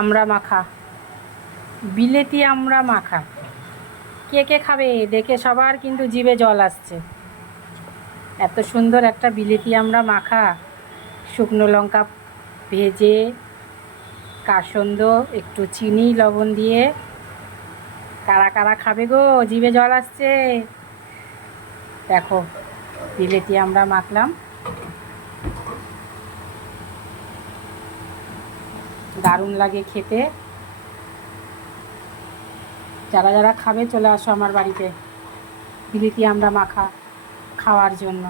আমড়া মাখা, বিলেতি আমড়া মাখা। কে কে খাবে? দেখে সবার কিন্তু জিভে জল আসছে। এত সুন্দর একটা বিলেতি আমড়া মাখা, শুকনো লঙ্কা ভেজে, কাসন্দ, একটু চিনি লবণ দিয়ে। কারা কারা খাবে গো? জিভে জল আসছে। দেখো, বিলেতি আমড়া মাখলাম, দারুণ লাগে খেতে। যারা যারা খাবে চলে আসো আমার বাড়িতে বিলেতি আমড়া মাখা খাওয়ার জন্য।